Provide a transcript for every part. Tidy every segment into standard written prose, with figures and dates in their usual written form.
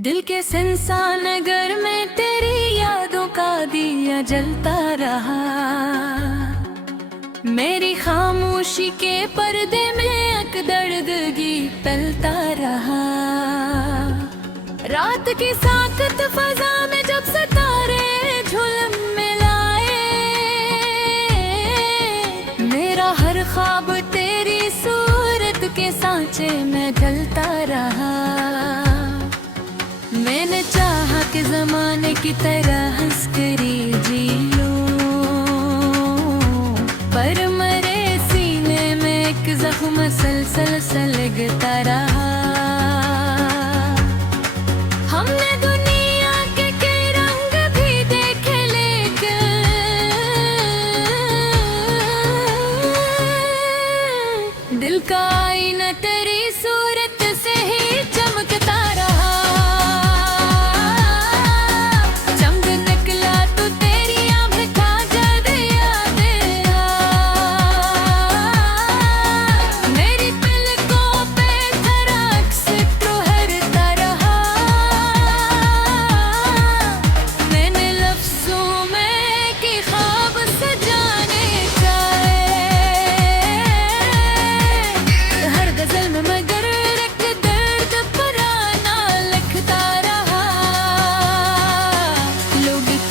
दिल के सुनसान नगर में तेरी यादों का दिया जलता रहा। मेरी खामोशी के पर्दे में एक दर्दगी टलता रहा। रात की साकत फजा में जब सितारे झुलम मिलाए, मेरा हर ख्वाब तेरी सूरत के सांचे में ढलता रहा। मैंने चाहा कि ज़माने की तरह हंस कर जी लूं, पर मेरे सीने में एक ज़ख्म सलसल सलगता रहा। हमने दुनिया के कई रंग भी देखे, लेकिन दिल का आईना तेरी सूरत से ही चमकता रहा।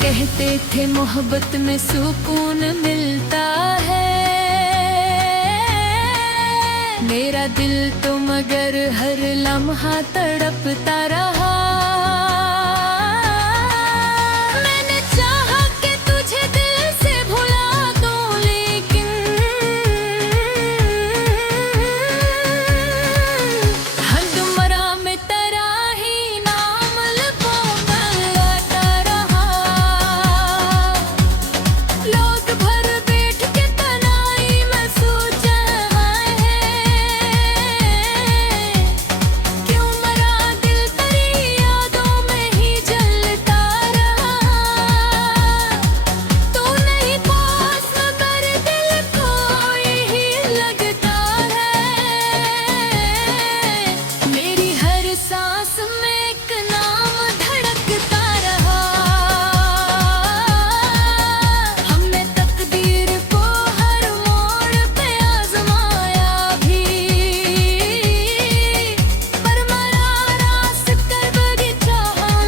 कहते थे मोहब्बत में सुकून मिलता है, मेरा दिल तो मगर हर लम्हा तड़पता रहा। मैंने चाहा कि तुझे दिल से भुला दूं, लेकिन हद मरा में तेरा ही नाम लबों पर आता रहा। लोग भर बैठ के तन्हाई में सोचा है, क्यों मरा दिल तेरी यादों में ही जलता रहा। तू नहीं पास मगर दिल को यही लगता है। मेरी हर सांस में एक नाम धड़कता रहा। हमने तकदीर को हर मोड़ पे आजमाया भी, पर मरा रास कर बगीचा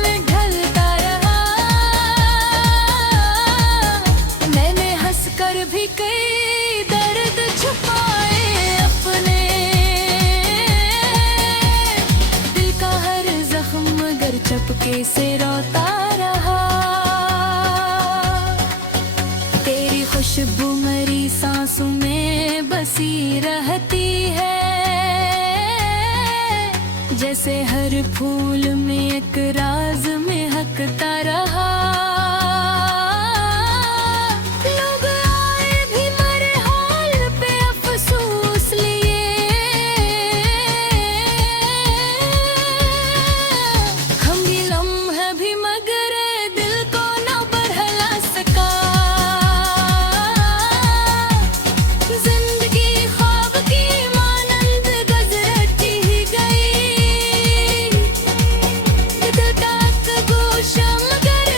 में ढलता रहा। मैंने हंस कर भी कई दर्द छुपाए अपने, दिल का हर जख्म मगर चपके से रोता रहा। तेरी खुशबू मेरी सांसों में बसी रहती है, जैसे हर फूल में एक राज महकता रहा। लोग आए भी मेरे हाल पे अफसोस लिए, खंगी लम्हा भी मगर दिल को न बहला सका। जिंदगी ख्वाब की मानंद गुजरती ही गई, दिल का एक गोशा मगर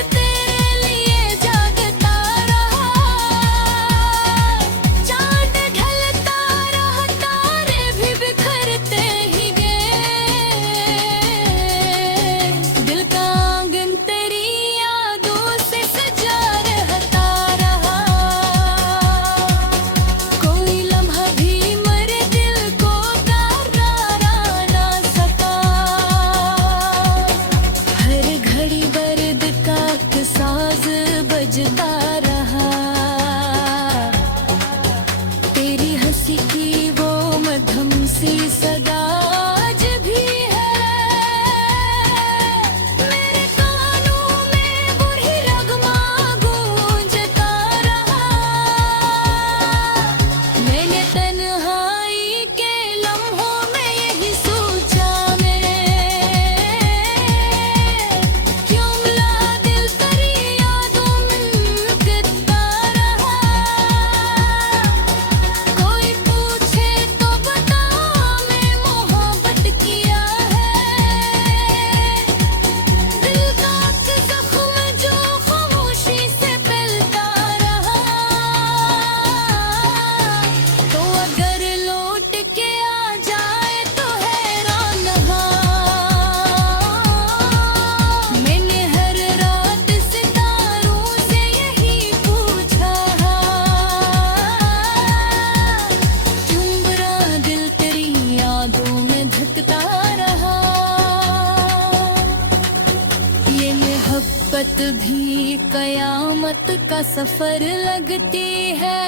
मोहब्बत भी कयामत का सफर लगती है।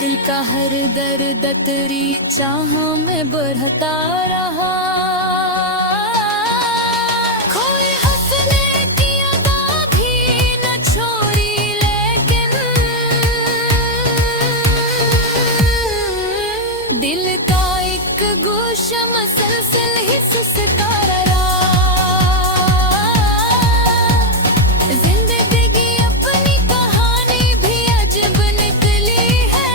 दिल का हर दर्द तेरी चाह में बढ़ता रहा। कोई हंसने की अदा भी न छोड़ी, लेकिन दिल का एक गोशा मसलसल ही सुसका रहा। जिंदगी अपनी कहानी भी अजब निकली है।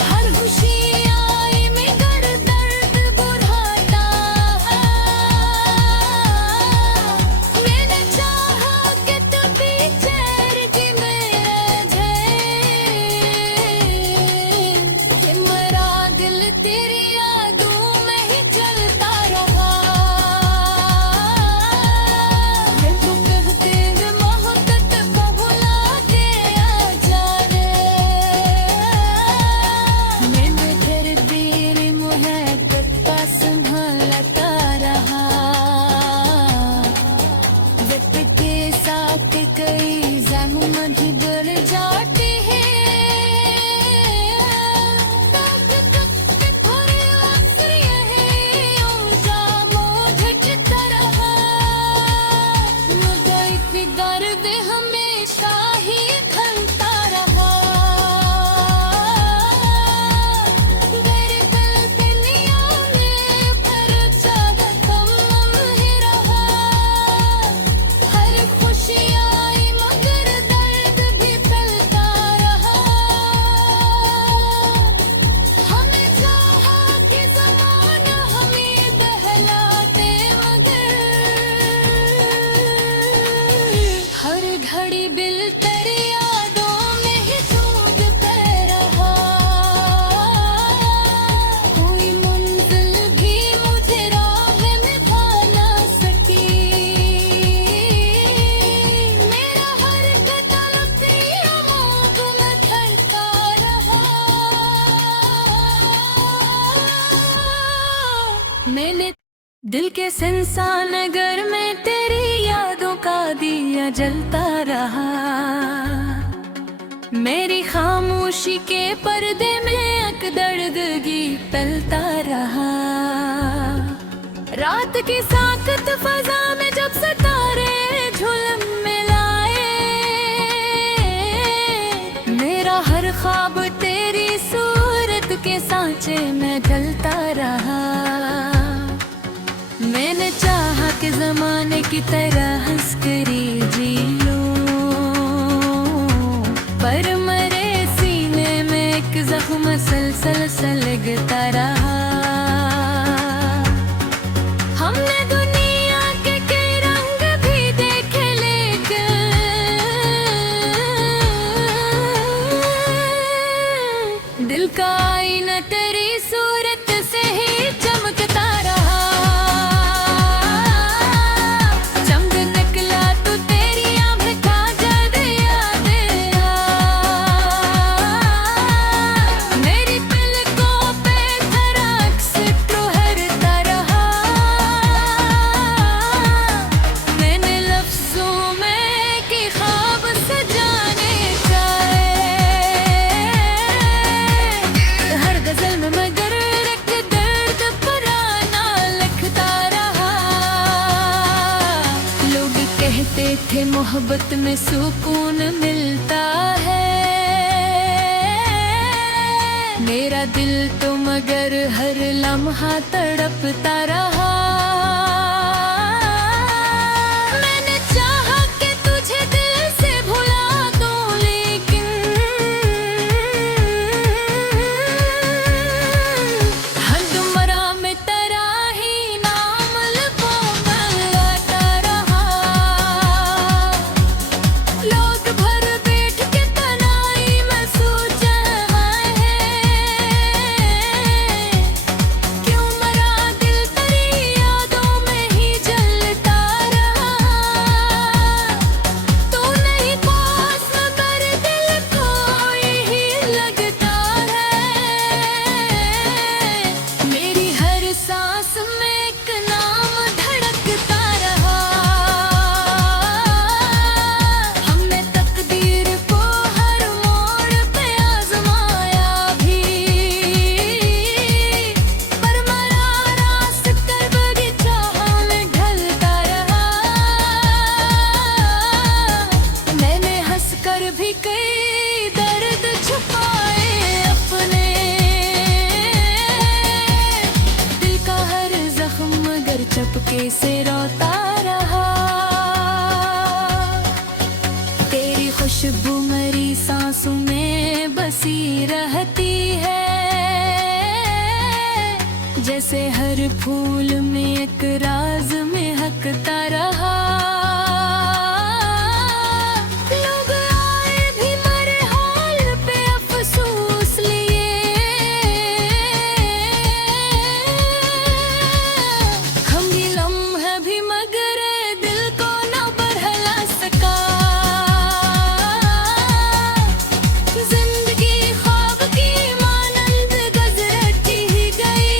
हर खुशी आई मगर दर्द बुढ़ाता है। मैंने चाहा कि तभी चैन में रह जाए, कि मेरा दिल तेरी यादों में ही चलता रहा। मैं तो कहते हैं मोहब्बत को भुला के आ जा रे। मैंने फिर भी मोहब्बत का संभालता रहा। वक्त के साथ कई ज़हमत बढ़ जाती है। दर्द हमेशा ही खलता रहा। मेरे दिल के नियाले पर ज्यादा कम ही रहा। हर खुशी आई मगर दर्द भी फैलता रहा। हमें चाहा कि ज़माना हमें बहलाते, मगर हर घड़ी बिल तेरी यादों में ही डूबते रहा। कोई मंजिल भी मुझे राह में पा ना सकी। मेरा हर कदम तेरी आंखों में ठहरता रहा। मैंने दिल के सुनसान नगर में तेरी यादों का दिया जलता रहा। मेरी खामोशी के पर्दे में अकदर्दगी पलता रहा। रात की साकत फजा में जब सितारे झुलम मिलाए, मेरा हर ख्वाब तेरी सूरत के सांचे में ढलता रहा। मैंने चाहा कि ज़माने की तरह हंस करी जी लूं, पर मेरे सीने में एक जख्म सलसल सलगता रहा। हमने दुनिया के कई रंग भी देखे, लेकिन दिल का आईना तेरी सूरत से ही चमकता रहा। चमक निकला तो तेरी आँखें काजल याद आ। मेरी पलकों पे तेरा अक्स ठहरता रहा। मैंने लफ्जों में कि ख्वाब सजाने चाहे, हर गजल में मगर एक दर्द पुराना लिखता रहा। लोग कहते थे मोहब्बत में सुकून मिलता है। मेरा दिल तो मगर हर लम्हा तड़पता रहा। मैंने चाहा कि तुझे दिल से भुला दूं, लेकिन हद मरा में तेरा ही नाम लबों पर लाता रहा। लोग भर बैठ के तनाई में सोचा है, क्यों मरा दिल तेरी यादों में ही जलता रहा। तू नहीं पास मगर दिल को यही लगता है। मेरी हर सांस में एक नाम धड़कता रहा। चुपके से रोता रहा। तेरी खुशबू मेरी सांसों में बसी रहती है, जैसे हर फूल में एक राज महकता रहा। लोग आए भी मरे हाल पे अफसोस लिए, हम ये लम्हा भी मगर दिल को न बहला सका। जिंदगी ख्वाब की मानंद गुजरती ही गई।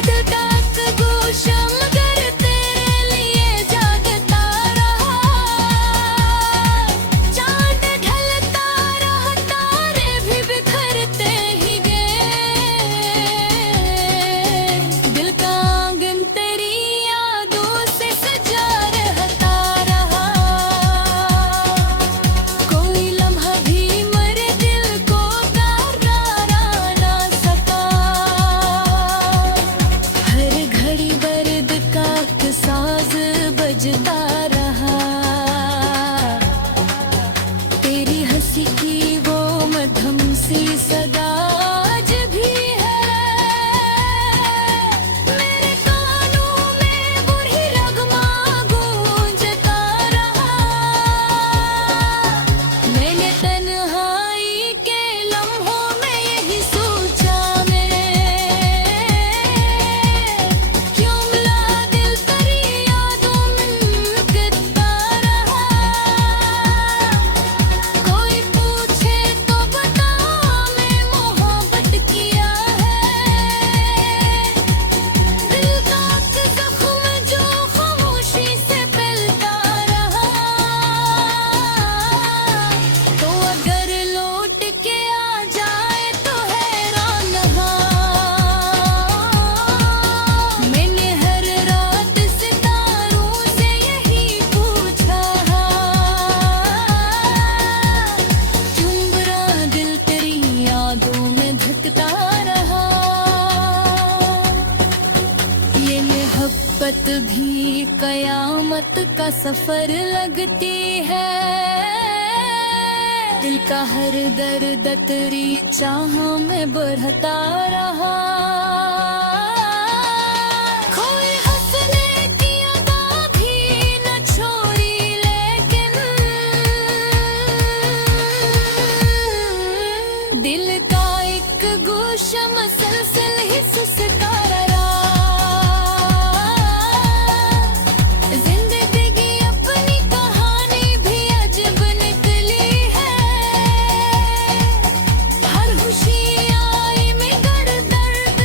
दिल का एक गोशा मगर तेरे लिए जागता रहा। चांद ढलता रहा, तारे भी बिखरते ही गए। दिल का आंगन तेरी यादों से सजा रहता रहा। कोई लम्हा भी मेरे दिल को करारा ना सका। हर घड़ी दर्द का एक साज बजता रहा। तेरी हंसी की वो मधुम सी सदा आज भी है। मेरे कानों में बुरी रगमा गूंजता रहा। मैंने तन्हाई के लम्हों में यही सोचा, मैं क्यों मिला दिल तेरी यादों में गिरता रहा। कोई पूछे तो बता मैं मोहब्बत किया है। दिल का एक जख्म जो खामोशी से फैलता रहा। तो अगर लौट के आ जाए तो हैरान हाँ। मैंने हर रात सितारों से यही पूछा। चुंब रहा दिल तेरी यादों में धकता रहा। ये मोहब्बत भी कयामत का सफर लगती है। दिल का हर दर्द तेरी चाह में बढ़ता रहा। कोई हंसने की अदा भी न छोड़ी, लेकिन दिल का एक गोशा मसलसल ही सिसका रहा। जिंदगी अपनी कहानी भी अजब निकली है। हर खुशी आई में गर दर्द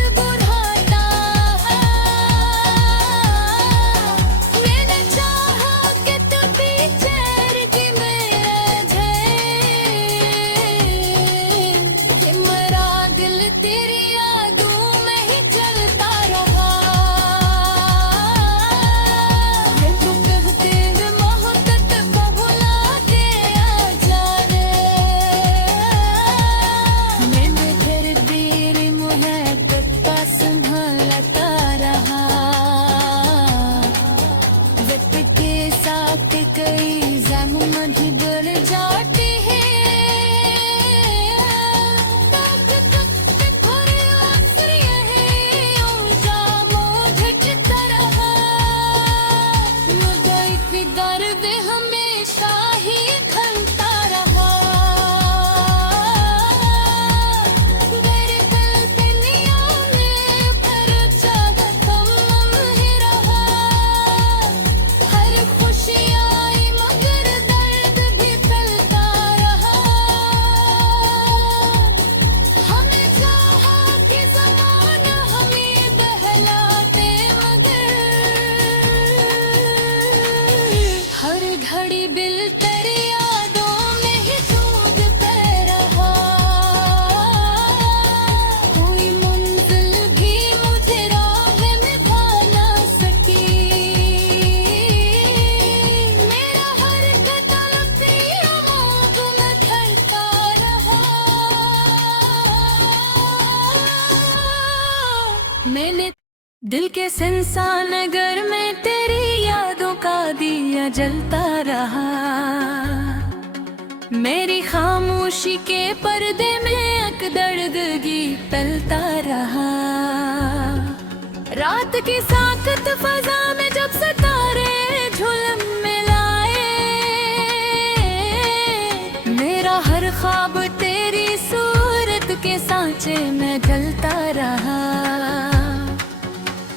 दिल के सुनसान नगर में तेरी यादों का दिया जलता रहा। मेरी खामोशी के पर्दे में अकदर्दगी टलता रहा। रात की साकत फजा में जब सितारे झुलम मिलाए, मेरा हर ख्वाब तेरी सूरत के सांचे में ढलता रहा।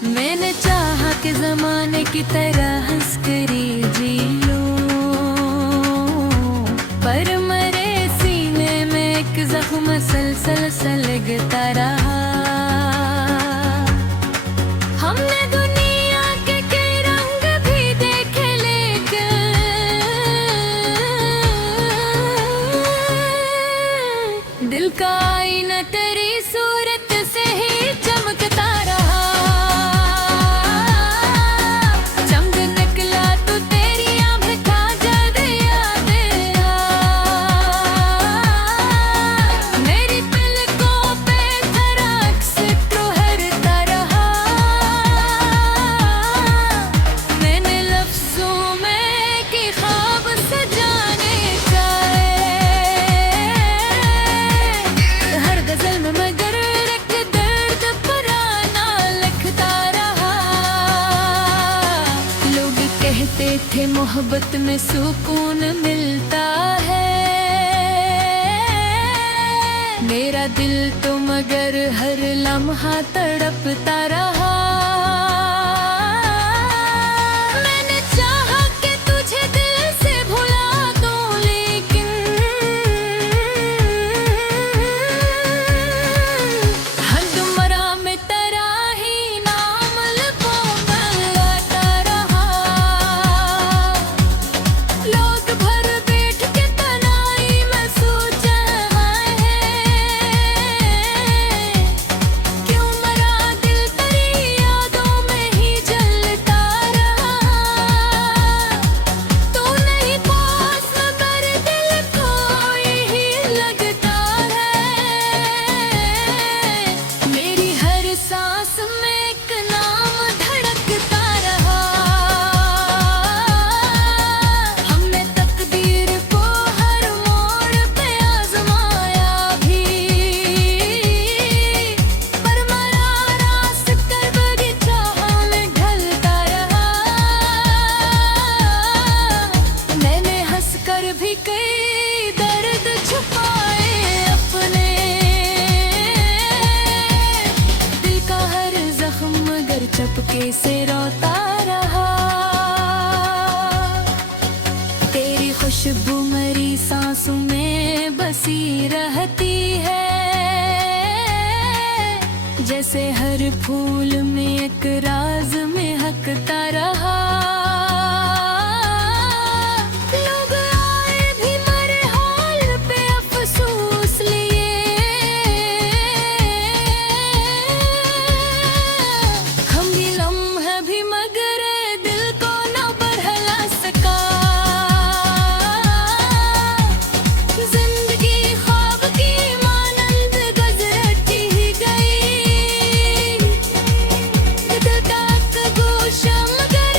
मैंने चाहा कि जमाने की तरह हंस करी जी लूं, पर मेरे सीने में एक जख्म सलसल सलगता रहा। हमने दुनिया के कई रंग भी देखे, लेकिन दिल का आईना तेरी सूरत से ही चमकता रहा। कहते थे मोहब्बत में सुकून मिलता है, मेरा दिल तो मगर हर लम्हा तड़पता रहा। मैंने चाहा कि तुझे दिल से भुला दूं, लेकिन हद मरा में तेरा ही नाम लिखो बुलाता रहा। लोग भर बैठ के तनाई में सोचा है, क्यों मरा दिल तेरी यादों में ही जलता रहा। तू नहीं पास मगर दिल को यही लगता है। मेरी हर सांस में एक नाम धड़कता रहा। हमने तकदीर को हर मोड़ पे आजमाया भी, पर मरा रास कर बगीचा में ढलता रहा। मैंने हंस कर भी कई दर्द छुपाए अपने, दिल का हर जख्म मगर चपके से रोता रहा। तेरी खुशबू मेरी सांसों में बसी रहती है, जैसे हर फूल में एक राज महकता रहा। लोग आए भी मरे हाल पे अफसोस लिए, हम भी लम्हे भी मगर दिल को न बहला सका। जिंदगी ख्वाब की मानंद गुजरती ही गई, दिल का गोशा मगर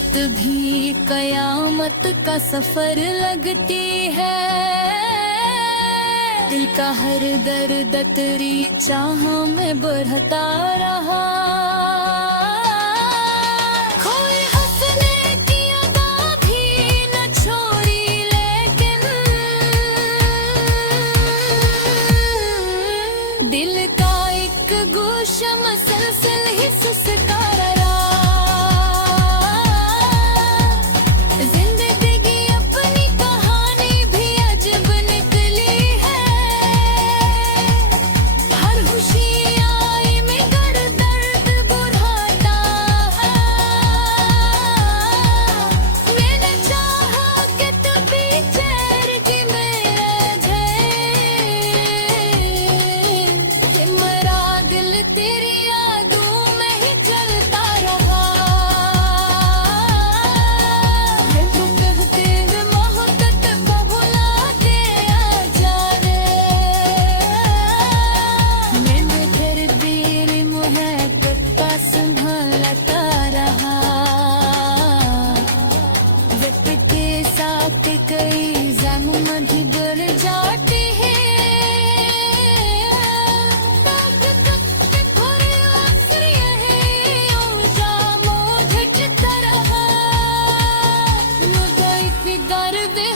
मोहब्बत भी कयामत का सफर लगती है। दिल का हर दर्द तेरी चाह में बढ़ता रहा। कोई हंसने की अदा भी न छोड़ी, लेकिन दिल का एक गोशा मसलसल ही सुसका रहा। जिंदगी अपनी कहानी भी अजब निकली है। हर खुशी आई मगर दर्द बुढ़ाता है। मैंने चाहा कि तभी चैरगी में रह जाए, कि मेरा दिल तेरी यादों में ही चलता रहा। मैं तो कहते हैं मोहब्बत को भुला के आजा रे। मैंने फिर भी मोहब्बत का संभालता रहा। वक्त के साथ कई ज़हमत भी बढ़ जाती है।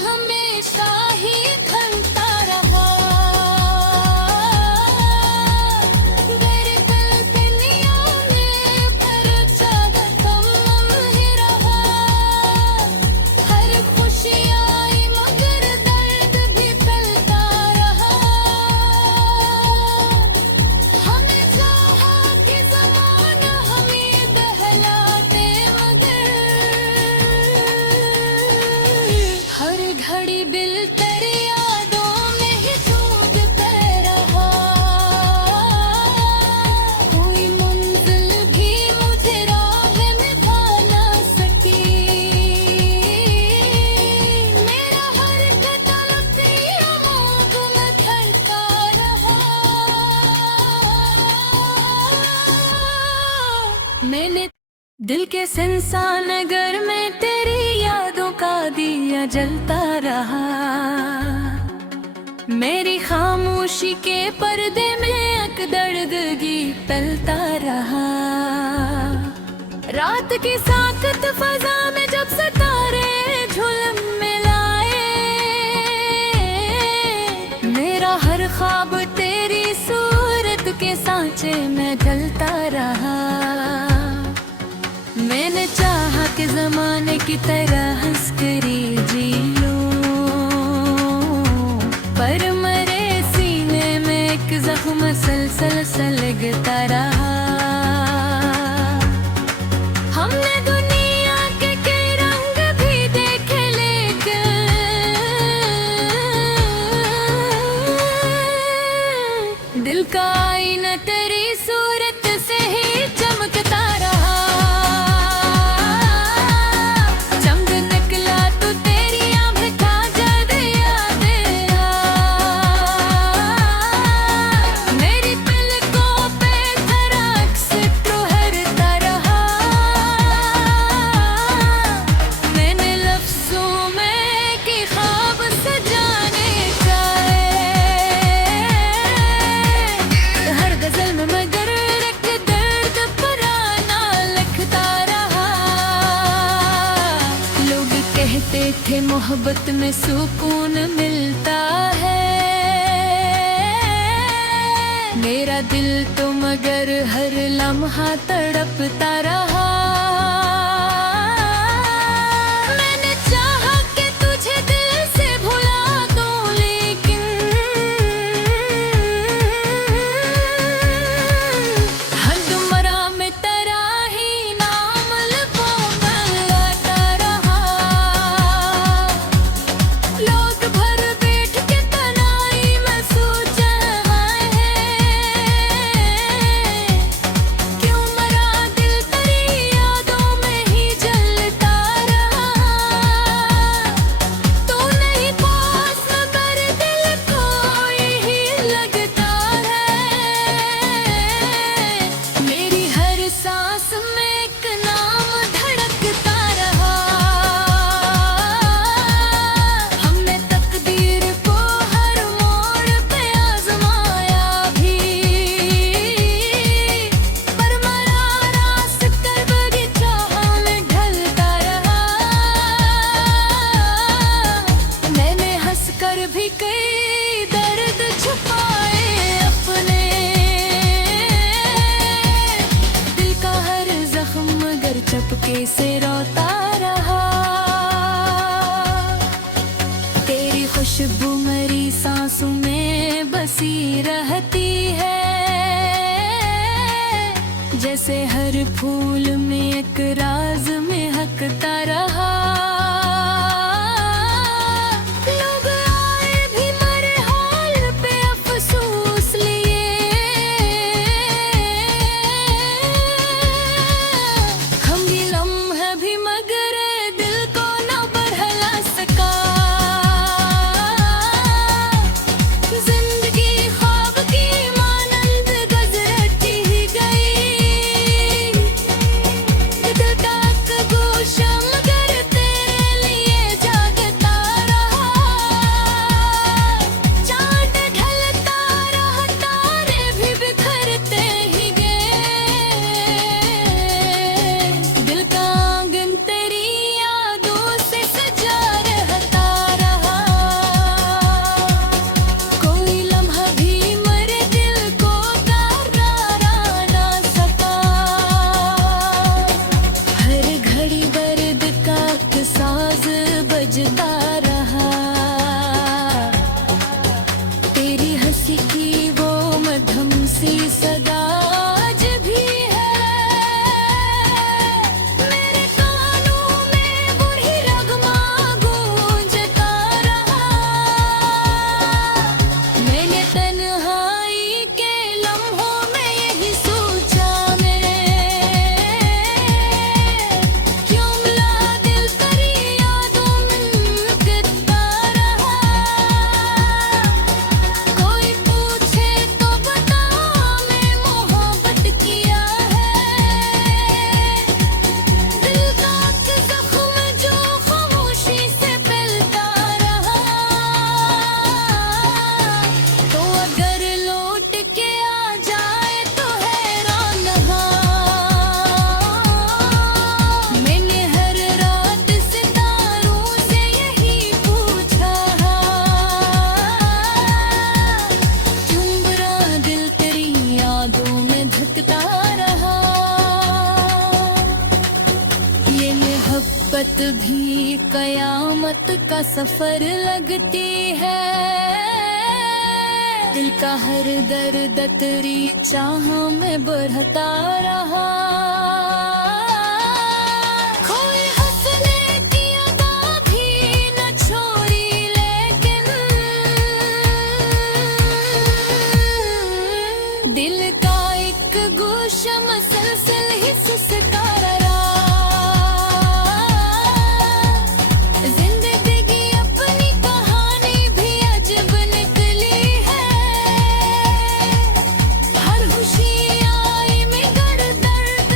हमेशा ही खलता रहा। मेरे दिल के नियम में फिर ज्यादा कम ही रहा। हर खुशी आई मगर दर्द भी फैलता रहा। हमें चाहा कि ज़माना हमें बहलाते, मगर हर घड़ी बिल तेरी यादों में ही डूबते रहा। कोई मंजिल भी मुझे राह में पा ना सकी। मेरा हर कदम तेरी आँखों में धड़का रहा। मैंने दिल के सुनसान नगर में तेरी यादों का दिया जलता रहा। मेरी खामोशी के पर्दे में अकदर्दगी पलता रहा। रात की साकत फजा में जब सितारे झुलम मिलाए, मेरा हर ख्वाब तेरी सूरत के सांचे में ढलता रहा। मैंने चाहा कि ज़माने की तरह हंस करी जी लूं, पर मेरे सीने में एक जख्म सलसल सलगता रहा। हमने दुनिया के कई रंग भी देखे, लेकिन दिल का आईना तेरी सूरत से ही चमकता रहा। चमक निकला तो तेरी आँखें काजल याद आ। मेरी पलकों पे तेरा अक्स ठहरता रहा। मैंने लफ्ज़ों में कि ख्वाब सजाने चाहे, हर गजल में मगर एक दर्द पुराना लिखता रहा। लोग कहते थे मोहब्बत में सुकून मिलता है। मेरा दिल तो मगर हर लम्हा तड़पता रहा। मैंने चाहा कि तुझे दिल से भुला दूं, लेकिन हर दुमरा में तेरा ही नाम लबों में लाता रहा। लोग भर बैठ के तन्हाई में सोचा है, क्यों मरा दिल तेरी यादों में ही जलता रहा। तू नहीं पास मगर दिल को यही लगता है। मेरी हर सांस में एक नाम धड़कता रहा। चुपके से रोता रहा। तेरी खुशबू मेरी सांसों में बसी रहती है, जैसे हर फूल में एक राज महकता रहा। लोग आए भी मरे हाल पे अफसोस लिए, हम ये लम्हा भी मगर दिल को न बहला सका। जिंदगी ख्वाब की मानंद गुजरती ही गई। दिल का गोशा मगर तेरे लिए जागता रहा। चांद ढलता रहा, तारे भी बिखरते ही गए। दिल का आंगन तेरी यादों से सजा रहता रहा। कोई लम्हा भी मेरे दिल को करारा ना सका। हर घड़ी दर्द का एक साज बजता रहा। तेरी हंसी की वो मधुम सी सदा आज भी है। मेरे कानों में वही नगमा गूंजता रहा। मैंने तन्हाई के लम्हों में यही सोचा, मैं क्यों मिला दिल तेरी यादों में गिरता रहा। कोई पूछे तो बता मैं मोहब्बत किया है। दिल का जख्म जो खामोशी से फैलता रहा। तो अगर लौट के आ जाए तो हैरान हाँ। मैंने हर रात सितारों से यही पूछा। चुंब रहा दिल तेरी यादों में धकता रहा। ये मोहब्बत भी कयामत का सफर लगती है। दिल का हर दर्द तेरी चाह में बढ़ता रहा। कोई हंसने की अदा भी न छोड़ी, लेकिन दिल का एक गोशा मसलसल ही सिसका रहा। जिंदगी अपनी कहानी भी अजब निकली है। हर खुशी आई मगर दर्द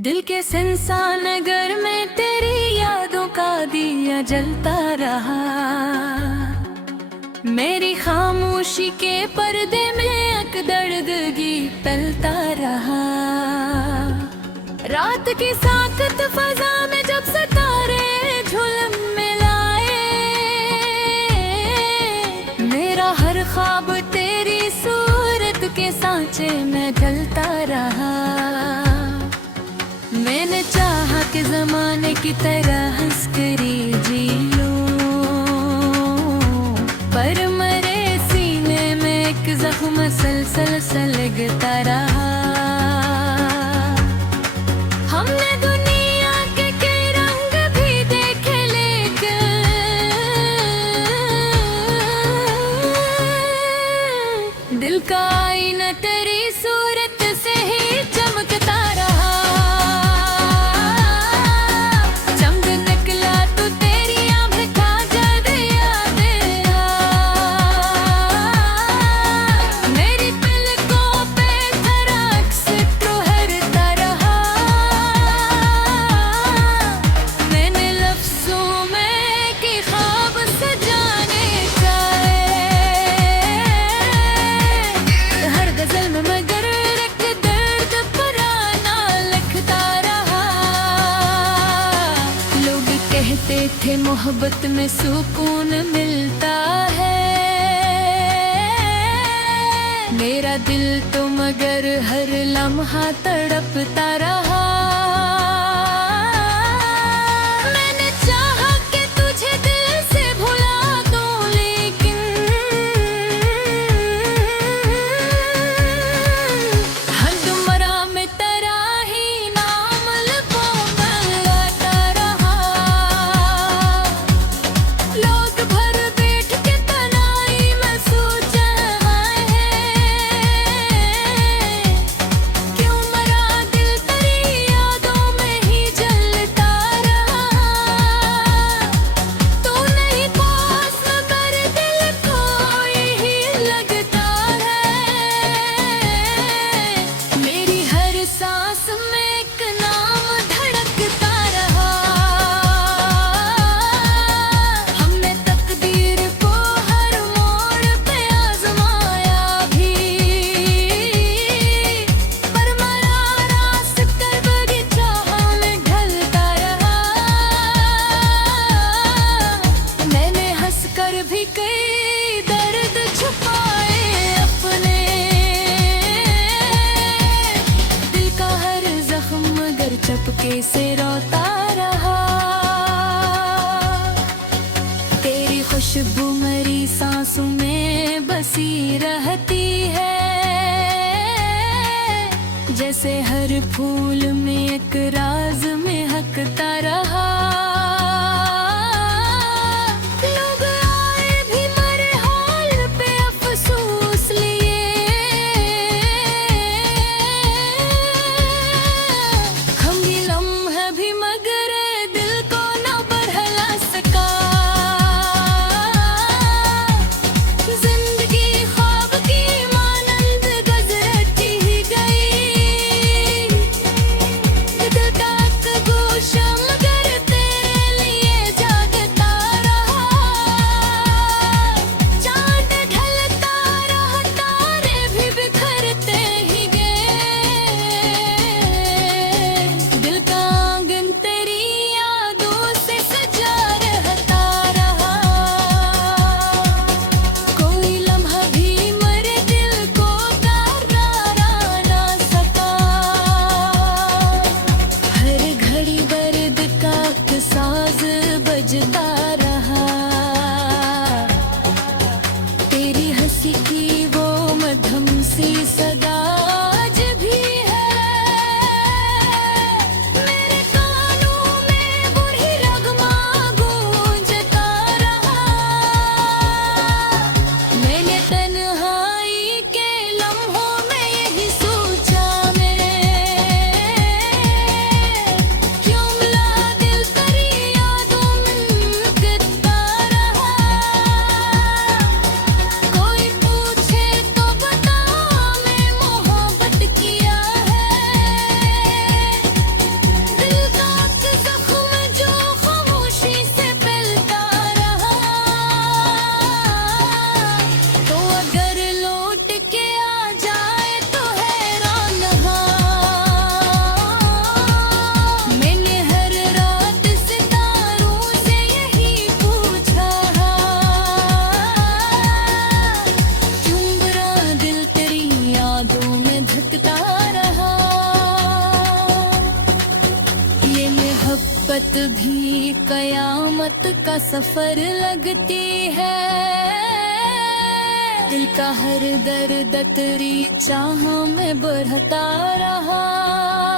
दिल के सुनसान नगर में तेरी यादों का दिया जलता रहा। मेरी खामोशी के पर्दे में एक दर्दगी टलता रहा। रात की साकत फजा में जब सितारे झुलम मिलाए, मेरा हर ख्वाब तेरी सूरत के सांचे में ढलता रहा। मैंने चाहा कि जमाने की तरह हंस करी जी लूं, पर मरे सीने में एक जख्म सलसल सलगता रहा। हमने दुनिया के कई रंग भी देखे, लेकिन दिल का आईना तेरी सूरत से ही चमकता रहा। कहते थे मोहब्बत में सुकून मिलता है, मेरा दिल तो मगर हर लम्हा तड़पता रहा। मैंने चाहा कि तुझे दिल से भुला दूं, लेकिन हदमरा में तेरा ही नाम लबों में लाता रहा। लोग भर बैठ के तन्हाई में सोचा है, क्यों मरा दिल तेरी यादों में ही जलता रहा। तू नहीं पास मगर दिल को यही लगता है। मेरी हर सांस में एक नाम धड़कता रहा। हमने तकदीर को हर मोड़ पे आजमाया भी, पर मरा रास कर बगीचा में ढलता रहा। मैंने हंस कर भी कई दर्द छुपाए अपने, दिल का हर जख्म मगर चपके से रोता रहा। तेरी खुशबू मेरी सांसों में बसी रहती है, जैसे हर फूल में एक राज महकता रहा। लोग आए भी मरे हाल पे अफसोस लिए, हम ये लम्हा भी मगर दिल को न बहला सका। जिंदगी ख्वाब की मानंद गुजरती ही गई, दिल का एक गोशा मगर मोहब्बत भी कयामत का सफर लगती है। दिल का हर दर्द तेरी चाह में बढ़ता रहा।